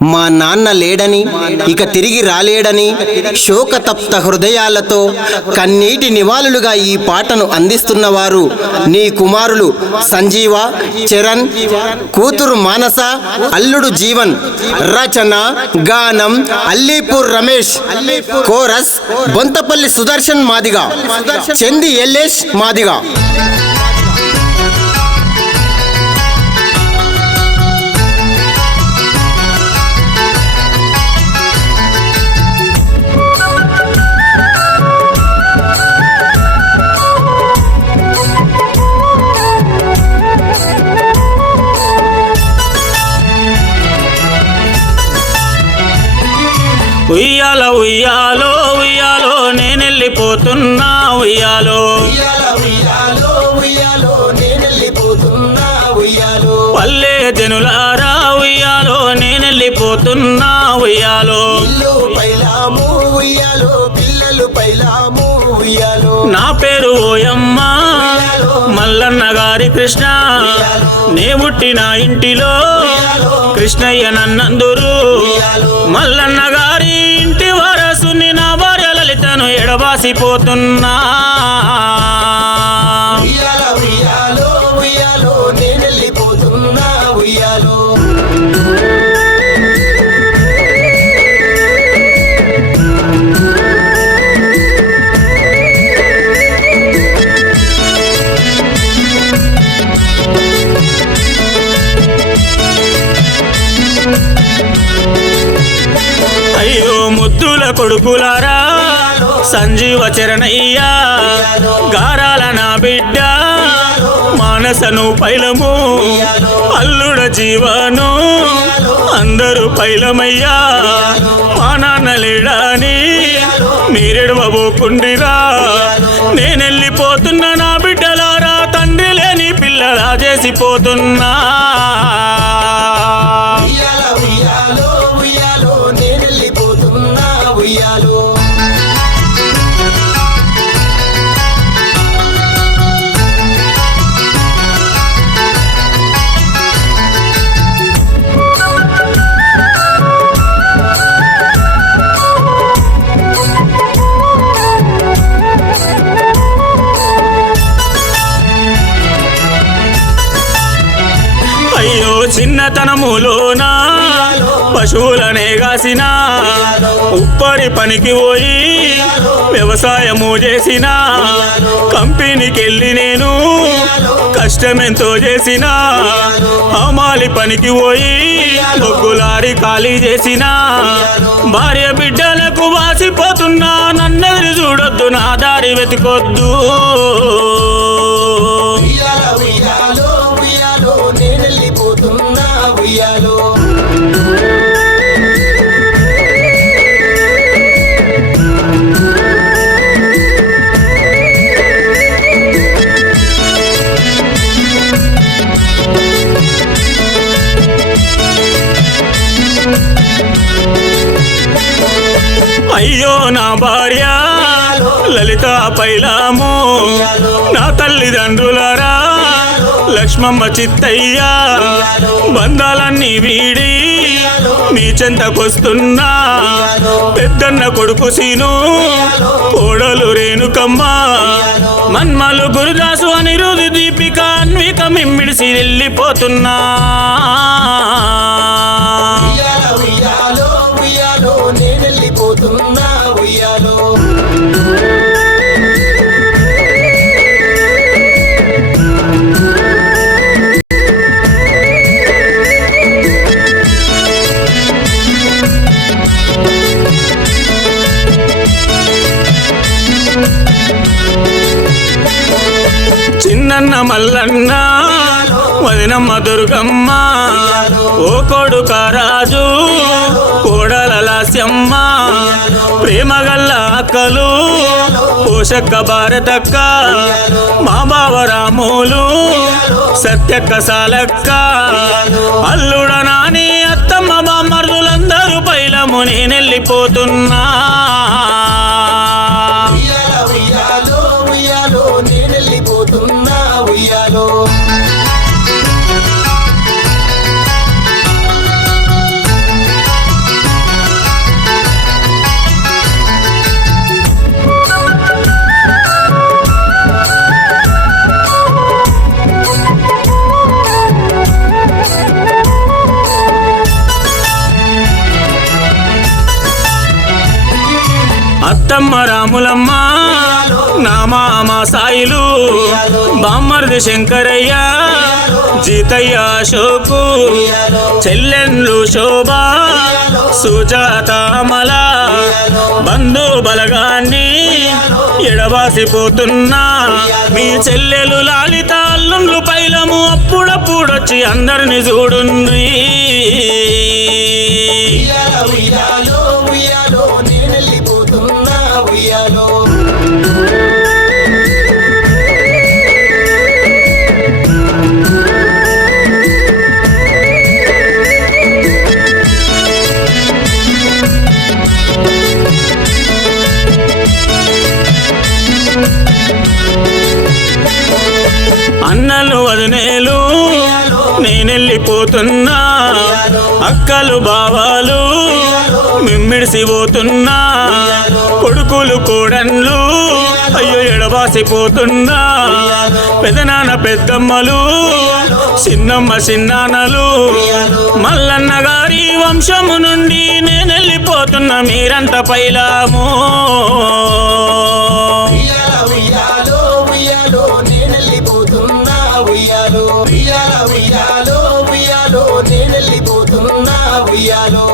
మా నాన్న లేడని, ఇక తిరిగి రాలేడని శోకతప్త హృదయాలతో కన్నీటి నివాళులుగా ఈ పాటను అందిస్తున్నవారు నీ కుమారులు సంజీవ, చరణ్, కూతురు మానస, అల్లుడు జీవన్. రచన గానం అల్లీపూర్ రమేష్. కోరస్ బొంతపల్లి సుదర్శన్ మాదిగా, చంది ఎల్లేష్ మాదిగా. ఉయ్యాల ఉయ్యాలో ఉయ్యాలో నేనెళ్ళిపోతున్నా ఉయ్యాలో, పల్లె జనులారా ఉయ్యాలో నేనెళ్ళిపోతున్నా ఉయ్యాలో. నా పేరు ఓయమ్మ మల్లన్న గారి కృష్ణ, నే పుట్టిన ఇంటిలో కృష్ణయ్య నన్నందురు. మల్లన్న గారి ఇంటి వారసుని నా భార్య లలితను ఎడబాసిపోతున్నా. అయ్యో ముద్దుల కొడుకులారా సంజీవ, చరణయ్య, గారాల నా బిడ్డ మానసను పైలము, అల్లుడ జీవను అందరూ పైలమయ్యా. మా నాన్న లేడాని మీరెడవబోకుండిరా, నేనెళ్ళిపోతున్నా నా బిడ్డలారా, తండ్రి లేని పిల్లలా చేసిపోతున్నా. అయ్యో చిన్నతనములోన పశువులనే కాసిన, ఉప్పరి పనికి పోయి వ్యవసాయము చేసిన, కంపెనీకి వెళ్ళి నేను కష్టమెంతో చేసిన, హమాలి పనికి పోయి బొగ్గులారి ఖాళీ చేసిన, భార్య బిడ్డలకు వాసిపోతున్నా, నన్నెదురు చూడొద్దు, నా దారి వెతుకొద్దు. అయ్యో నా భార్య లలిత పైలాము, నా తల్లిదండ్రులారా లక్ష్మమ్మ, చిత్తయ్య, బంధాలన్నీ వీడి మీ చెంతకొస్తున్నా. పెద్దన్న కొడుకు సీను, కోడలు రేణుకమ్మ, మన్మలు గురుదాసు, అనిరుద్ధి, దీపిక, అన్విక మిమ్మిడిసి వెళ్ళిపోతున్నా. చిన్నన్న మల్లన్న, వదినమ్మ దుర్గమ్మ, ఓ కొడుక రాజు, కోడల లాస్యమ్మ, ప్రేమగల్ల అక్కలు పోషక్క భారతక్క, మా బావ రాములు, సత్యక్క సాలక్క, అల్లుడ నాని, అత్తమ్మ, బామ్మర్దులందరూ పైలము, నేనెళ్ళిపోతున్నా. అత్తమ్మ రాములమ్మ నా మామ సాయిలు బామ్మర్ది శంకరయ్య జీతయ్య అశోకు చెల్లెన్లు శోభ సుజాత అమల బంధు బలగాన్ని ఎడబాసిపోతున్నా మీ చెల్లెలు లాలిత అల్లుండ్లు పైలము అప్పుడప్పుడొచ్చి అందరిని చూడుండ్రి ఉయ్యాలో ఉయ్యాలో నేనెళ్ళిపోతున్నా ఉయ్యాలో అన్నలు వదినేలు నేనెళ్ళిపోతున్నా అక్కలు బావాలు మిమ్మిడిసిపోతున్నా కొడుకులు కోడన్లు అయ్యో ఎడబాసిపోతున్నా పెదనాన్న పెద్దమ్మలు చిన్నమ్మ చిన్నాన్నలు మల్లన్న గారి వంశము నుండి నేనెళ్ళిపోతున్నా మీరంతా పైలాము ఉయ్యాలో ఉయ్యాలో నేనెళ్ళిపోతున్నా ఉయ్యాలో ఉయ్యాలో ఉయ్యాలో నేనెళ్ళిపోతున్నా ఉయ్యాలో